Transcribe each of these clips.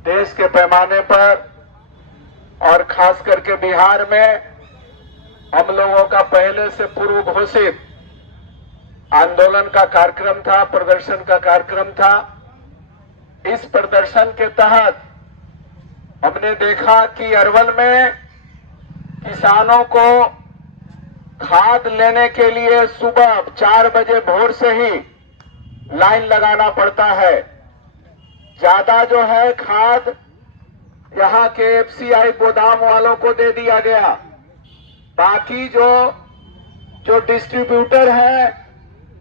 देश के पैमाने पर और खास करके बिहार में हम लोगों का पहले से पूर्व घोषित आंदोलन का कार्यक्रम था, प्रदर्शन का कार्यक्रम था। इस प्रदर्शन के तहत हमने देखा कि अरवल में किसानों को खाद लेने के लिए सुबह 4 बजे भोर से ही लाइन लगाना पड़ता है। ज्यादा जो है खाद यहाँ के एफसीआई गोदाम वालों को दे दिया गया। बाकी जो डिस्ट्रीब्यूटर है,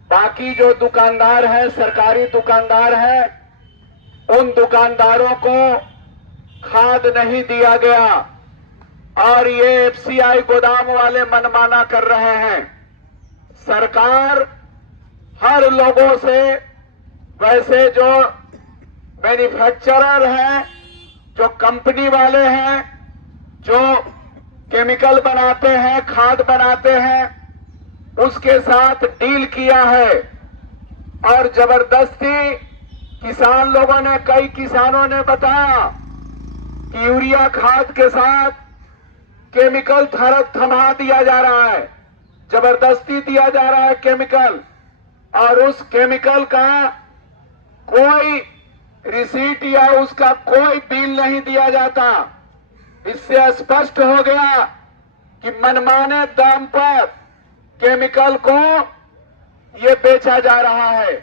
बाकी जो दुकानदार है, सरकारी दुकानदार है, उन दुकानदारों को खाद नहीं दिया गया और ये एफसीआई गोदाम वाले मनमाना कर रहे हैं। सरकार हर लोगों से, वैसे जो मैन्युफैक्चरर हैं, जो कंपनी वाले हैं, जो केमिकल बनाते हैं, खाद बनाते हैं, उसके साथ डील किया है और जबरदस्ती किसान लोगों ने, कई किसानों ने बताया कि यूरिया खाद के साथ केमिकल थमा दिया जा रहा है, जबरदस्ती दिया जा रहा है केमिकल, और उस केमिकल का कोई रिसीट या उसका कोई बिल नहीं दिया जाता। इससे स्पष्ट हो गया कि मनमाने दाम पर केमिकल को ये बेचा जा रहा है।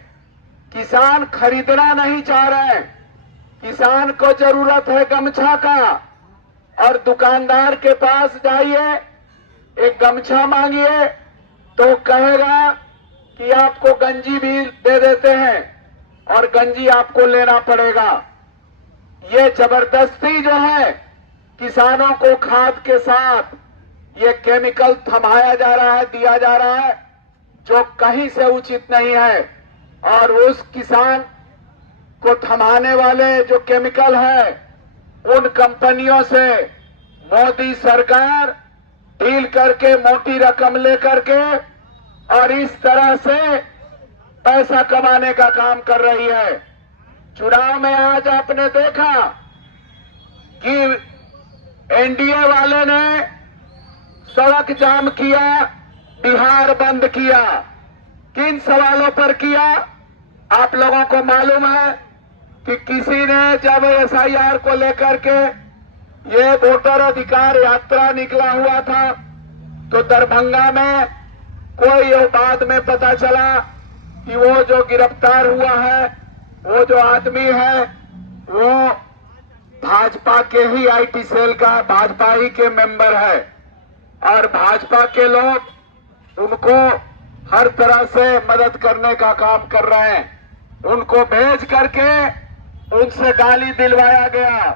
किसान खरीदना नहीं चाह रहे हैं। किसान को जरूरत है गमछा का, और दुकानदार के पास जाइए, एक गमछा मांगिए तो कहेगा कि आपको गंजी भी दे देते हैं और गंजी आपको लेना पड़ेगा। ये जबरदस्ती जो है किसानों को खाद के साथ ये केमिकल थमाया जा रहा है, दिया जा रहा है, जो कहीं से उचित नहीं है। और उस किसान को थमाने वाले जो केमिकल है, उन कंपनियों से मोदी सरकार डील करके, मोटी रकम लेकर के, और इस तरह से पैसा कमाने का काम कर रही है। चुनाव में आज आपने देखा कि एनडीए वाले ने सड़क जाम किया, बिहार बंद किया। किन सवालों पर किया? आप लोगों को मालूम है कि किसी ने जब एसआईआर को लेकर के ये वोटर अधिकार यात्रा निकला हुआ था, तो दरभंगा में कोई बाद में पता चला कि वो जो गिरफ्तार हुआ है, वो जो आदमी है, वो भाजपा के ही आईटी सेल का, भाजपा ही के मेंबर है, और भाजपा के लोग उनको हर तरह से मदद करने का काम कर रहे हैं। उनको भेज करके उनसे गाली दिलवाया गया,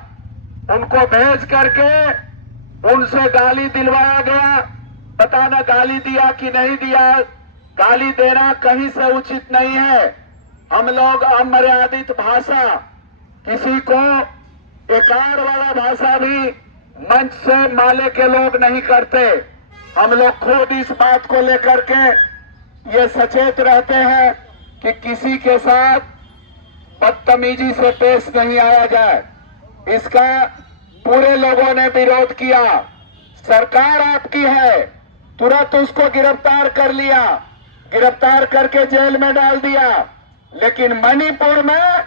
उनको भेज करके उनसे गाली दिलवाया गया। पता न गाली दिया कि नहीं दिया। गाली देना कहीं से उचित नहीं है। हम लोग अमर्यादित भाषा, किसी को एकार वाला भाषा भी मंच से माले के लोग नहीं करते। हम लोग खुद इस बात को लेकर के ये सचेत रहते हैं कि किसी के साथ बदतमीजी से पेश नहीं आया जाए। इसका पूरे लोगों ने विरोध किया। सरकार आपकी है, तुरंत उसको गिरफ्तार कर लिया, गिरफ्तार करके जेल में डाल दिया। लेकिन मणिपुर में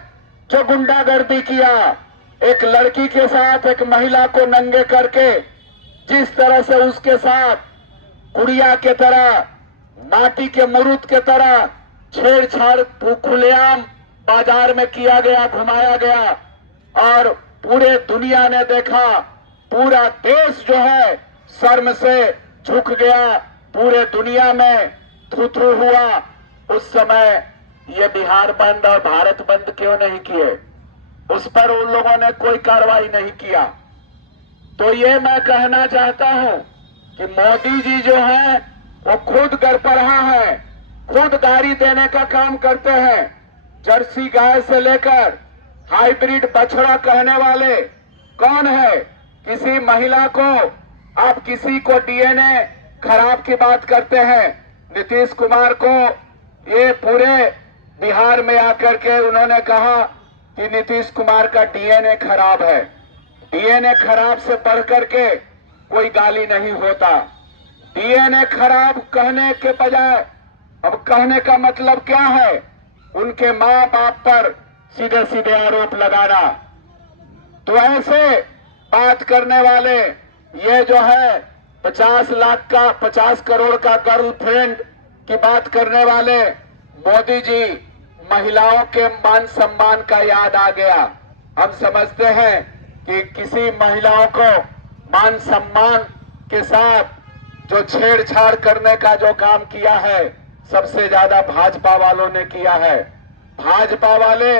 जो गुंडागर्दी किया, एक लड़की के साथ एक महिला को नंगे करके जिस तरह से उसके साथ गुड़िया के तरह, माटी के मुरुत के तरह छेड़छाड़ खुलेआम बाजार में किया गया, घुमाया गया, और पूरे दुनिया ने देखा। पूरा देश जो है शर्म से झुक गया, पूरे दुनिया में थू-थू हुआ। उस समय ये बिहार बंद और भारत बंद क्यों नहीं किए? उस पर उन लोगों ने कोई कार्रवाई नहीं किया। तो ये मैं कहना चाहता हूं कि मोदी जी जो है वो खुद गरपरहा है, खुद गाड़ी देने का काम करते हैं। जर्सी गाय से लेकर हाइब्रिड बछड़ा कहने वाले कौन है? किसी महिला को, आप किसी को डीएनए खराब की बात करते हैं। नीतीश कुमार को ये पूरे बिहार में आकर के उन्होंने कहा कि नीतीश कुमार का डीएनए खराब है। डीएनए खराब से बढ़ करके कोई गाली नहीं होता। डीएनए खराब कहने के बजाय अब कहने का मतलब क्या है, उनके माँ बाप पर सीधे सीधे आरोप लगाना। तो ऐसे बात करने वाले, ये जो है 50 करोड़ का गर्लफ्रेंड की बात करने वाले मोदी जी, महिलाओं के मान सम्मान का याद आ गया। हम समझते हैं कि किसी महिलाओं को मान सम्मान के साथ जो छेड़छाड़ करने का जो काम किया है, सबसे ज्यादा भाजपा वालों ने किया है। भाजपा वाले,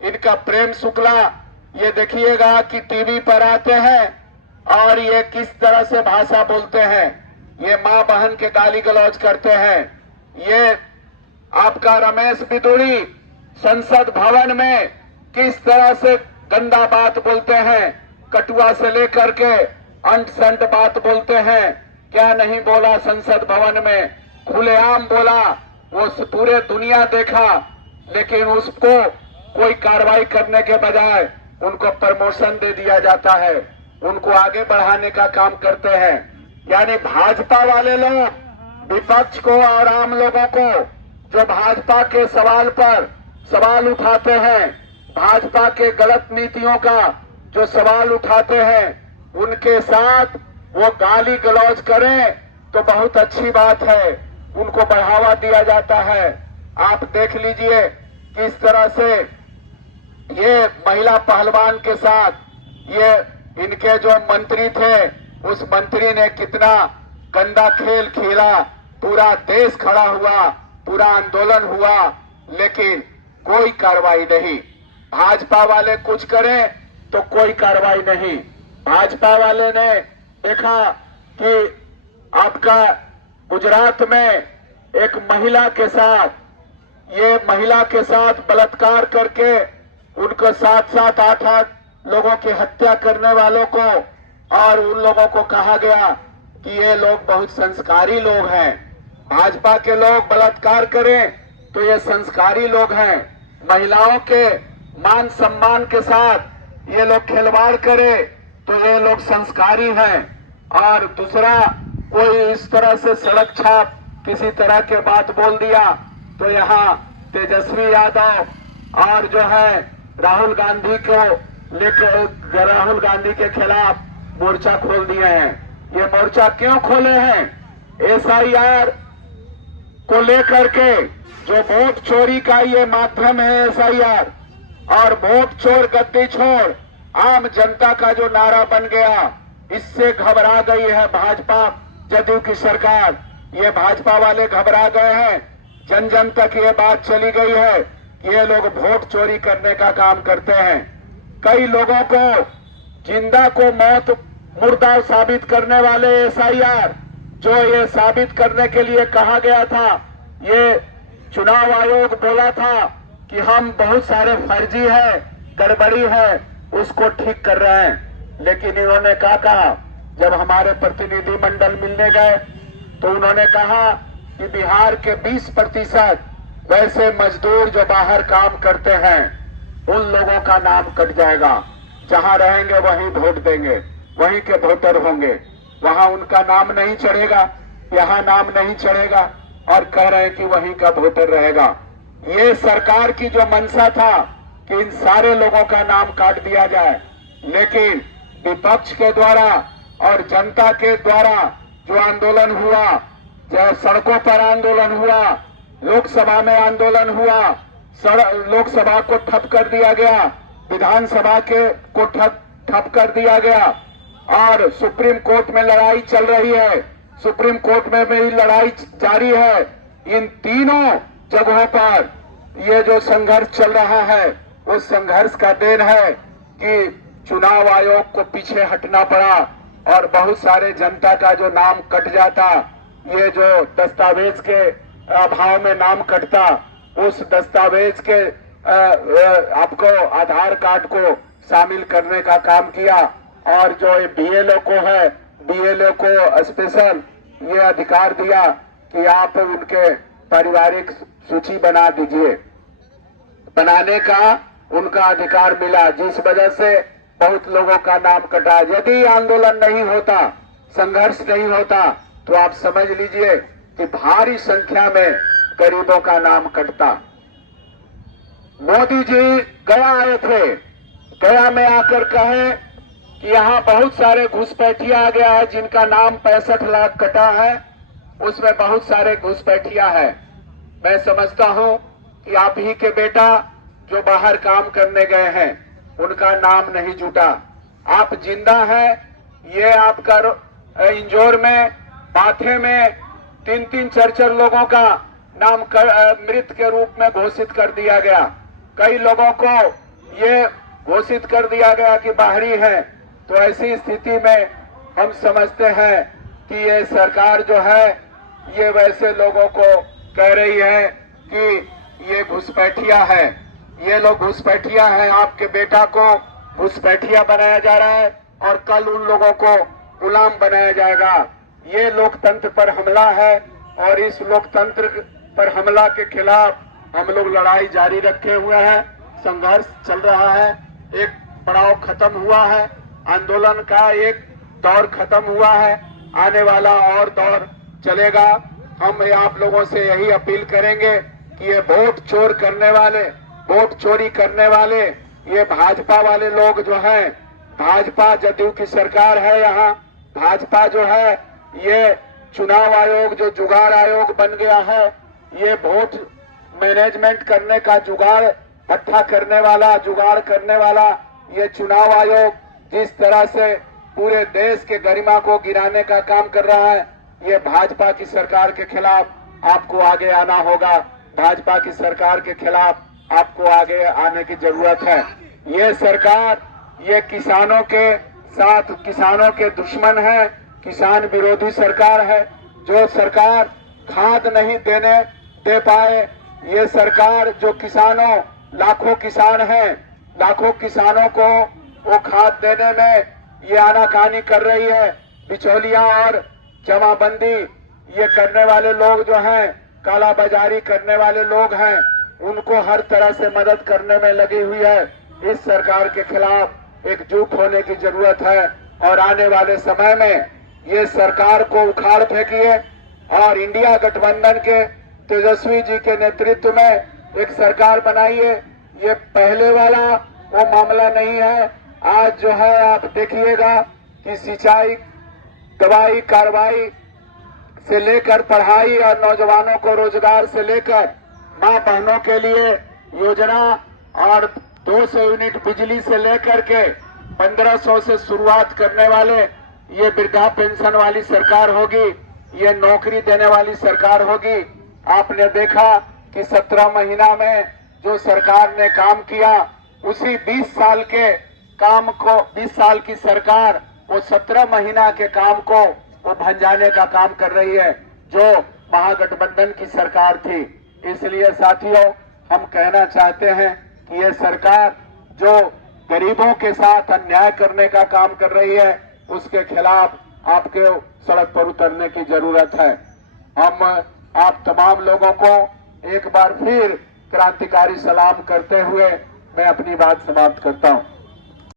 इनका प्रेम शुक्ला, ये देखिएगा कि टीवी पर आते हैं और ये किस तरह से भाषा बोलते हैं। ये माँ बहन के गाली गलौज करते हैं। ये आपका रमेश बिदुड़ी संसद भवन में किस तरह से गंदा बात बोलते हैं, कटुआ से लेकर के अंट संट बात बोलते हैं। क्या नहीं बोला संसद भवन में, खुलेआम बोला, वो पूरे दुनिया देखा, लेकिन उसको कोई कार्रवाई करने के बजाय उनको प्रमोशन दे दिया जाता है, उनको आगे बढ़ाने का काम करते हैं। यानी भाजपा वाले लोग विपक्ष को और आम लोगों को जो भाजपा के सवाल पर सवाल उठाते हैं, भाजपा के गलत नीतियों का जो सवाल उठाते हैं, उनके साथ वो गाली गलौज करें तो बहुत अच्छी बात है, उनको बढ़ावा दिया जाता है। आप देख लीजिए किस तरह से ये महिला पहलवान के साथ ये इनके जो मंत्री थे, उस मंत्री ने कितना गंदा खेल खेला। पूरा देश खड़ा हुआ, पूरा आंदोलन हुआ, लेकिन कोई कार्रवाई नहीं। भाजपा वाले कुछ करें तो कोई कार्रवाई नहीं। भाजपा वाले ने देखा कि आपका गुजरात में एक महिला के साथ बलात्कार करके उनको 7-8 लोगों की हत्या करने वालों को, और उन लोगों को कहा गया कि ये लोग बहुत संस्कारी लोग हैं। भाजपा के लोग बलात्कार करें तो ये संस्कारी लोग हैं। महिलाओं के मान सम्मान के साथ ये लोग खिलवाड़ करें तो ये लोग संस्कारी हैं। और दूसरा, कोई इस तरह से सड़क छाप किसी तरह के बात बोल दिया तो यहाँ तेजस्वी यादव और जो है राहुल गांधी के खिलाफ मोर्चा खोल दिए हैं। ये मोर्चा क्यों खोले हैं? एसआईआर को लेकर के, जो वोट चोरी का ये माध्यम है एसआईआर, और वोट चोर गद्दी छोड़ आम जनता का जो नारा बन गया, इससे घबरा गई है भाजपा जदयू की सरकार। ये भाजपा वाले घबरा गए हैं। जन जन तक ये बात चली गई है कि ये लोग वोट चोरी करने का काम करते हैं। कई लोगों को जिंदा को मौत मुर्दा साबित करने वाले एसआईआर, जो ये साबित करने के लिए कहा गया था, ये चुनाव आयोग बोला था कि हम बहुत सारे फर्जी है, गड़बड़ी है, उसको ठीक कर रहे हैं। लेकिन इन्होंने क्या कहा, जब हमारे प्रतिनिधि मंडल मिलने गए तो उन्होंने कहा कि बिहार के 20% वैसे मजदूर जो बाहर काम करते हैं, उन लोगों का नाम कट जाएगा। जहां रहेंगे वहीं वोट देंगे, वहीं के वोटर होंगे, वहां उनका नाम नहीं चढ़ेगा, यहाँ नाम नहीं चढ़ेगा, और कह रहे हैं कि वहीं का वोटर रहेगा। ये सरकार की जो मंशा था कि इन सारे लोगों का नाम काट दिया जाए, लेकिन विपक्ष के द्वारा और जनता के द्वारा जो आंदोलन हुआ, जो सड़कों पर आंदोलन हुआ, लोकसभा में आंदोलन हुआ, लोकसभा को ठप कर दिया गया, विधानसभा को ठप कर दिया गया, और सुप्रीम कोर्ट में लड़ाई चल रही है, सुप्रीम कोर्ट में भी लड़ाई जारी है। इन तीनों जगहों पर ये जो संघर्ष चल रहा है, उस संघर्ष का देन है कि चुनाव आयोग को पीछे हटना पड़ा और बहुत सारे जनता का जो नाम कट जाता, ये जो दस्तावेज के अभाव में नाम कटता, उस दस्तावेज के आपको आधार कार्ड को शामिल करने का काम किया। और जो बीएलओ को है, बीएलओ को स्पेशल ये अधिकार दिया कि आप उनके पारिवारिक सूची बना दीजिए। बनाने का उनका अधिकार मिला, जिस वजह से बहुत लोगों का नाम कटा। यदि आंदोलन नहीं होता, संघर्ष नहीं होता, तो आप समझ लीजिए कि भारी संख्या में गरीबों का नाम कटता। मोदी जी गया आए थे, गया में आकर कहे कि यहाँ बहुत सारे घुसपैठिया आ गया है, जिनका नाम 65 लाख कटा है, उसमें बहुत सारे घुसपैठिया है। मैं समझता हूँ कि आप ही के बेटा जो बाहर काम करने गए हैं, उनका नाम नहीं जुटा। आप जिंदा हैं, ये आपका इंजोर में, बाथे में 3-3, 4-4 लोगों का नाम मृत के रूप में घोषित कर दिया गया। कई लोगों को ये घोषित कर दिया गया कि बाहरी है। तो ऐसी स्थिति में हम समझते हैं कि ये सरकार जो है, ये वैसे लोगों को कह रही है कि ये घुसपैठिया है, ये लोग घुसपैठिया हैं। आपके बेटा को घुसपैठिया बनाया जा रहा है और कल उन लोगों को गुलाम बनाया जाएगा। ये लोकतंत्र पर हमला है और इस लोकतंत्र पर हमला के खिलाफ हम लोग लड़ाई जारी रखे हुए हैं। संघर्ष चल रहा है, एक पड़ाव खत्म हुआ है, आंदोलन का एक दौर खत्म हुआ है, आने वाला और दौर चलेगा। हम आप लोगों से यही अपील करेंगे कि ये वोट चोर करने वाले, वोट चोरी करने वाले, ये भाजपा वाले लोग जो हैं, भाजपा जदयू की सरकार है यहाँ, भाजपा जो है ये चुनाव आयोग जो जुगाड़ आयोग बन गया है, ये वोट मैनेजमेंट करने का जुगाड़ इकट्ठा करने वाला, जुगाड़ करने वाला ये चुनाव आयोग जिस तरह से पूरे देश के गरिमा को गिराने का काम कर रहा है, ये भाजपा की सरकार के खिलाफ आपको आगे आना होगा। भाजपा की सरकार के खिलाफ आपको आगे आने की जरूरत है। ये सरकार ये किसानों के साथ, किसानों के दुश्मन है, किसान विरोधी सरकार है। जो सरकार खाद नहीं दे पाए, ये सरकार जो किसानों, लाखों किसान हैं, लाखों किसानों को वो खाद देने में ये आनाकानी कर रही है। बिचौलिया और जमाबंदी ये करने वाले लोग जो हैं, काला बाजारी करने वाले लोग हैं, उनको हर तरह से मदद करने में लगी हुई है। इस सरकार के खिलाफ एकजुट होने की जरूरत है और आने वाले समय में ये सरकार को उखाड़ फेंकिए और इंडिया गठबंधन के तेजस्वी जी के नेतृत्व में एक सरकार बनाइए। ये पहले वाला वो मामला नहीं है। आज जो है आप देखिएगा कि सिंचाई, दवाई, कार्रवाई से लेकर पढ़ाई और नौजवानों को रोजगार से लेकर मां बहनों के लिए योजना और 200 यूनिट बिजली से लेकर के 1500 से शुरुआत करने वाले ये वृद्धा पेंशन वाली सरकार होगी, ये नौकरी देने वाली सरकार होगी। आपने देखा कि 17 महीना में जो सरकार ने काम किया, उसी 20 साल के काम को, 20 साल की सरकार वो 17 महीना के काम को वो भंजाने का काम कर रही है, जो महागठबंधन की सरकार थी। इसलिए साथियों, हम कहना चाहते हैं कि ये सरकार जो गरीबों के साथ अन्याय करने का काम कर रही है, उसके खिलाफ आपके सड़क पर उतरने की जरूरत है। हम आप तमाम लोगों को एक बार फिर क्रांतिकारी सलाम करते हुए मैं अपनी बात समाप्त करता हूं।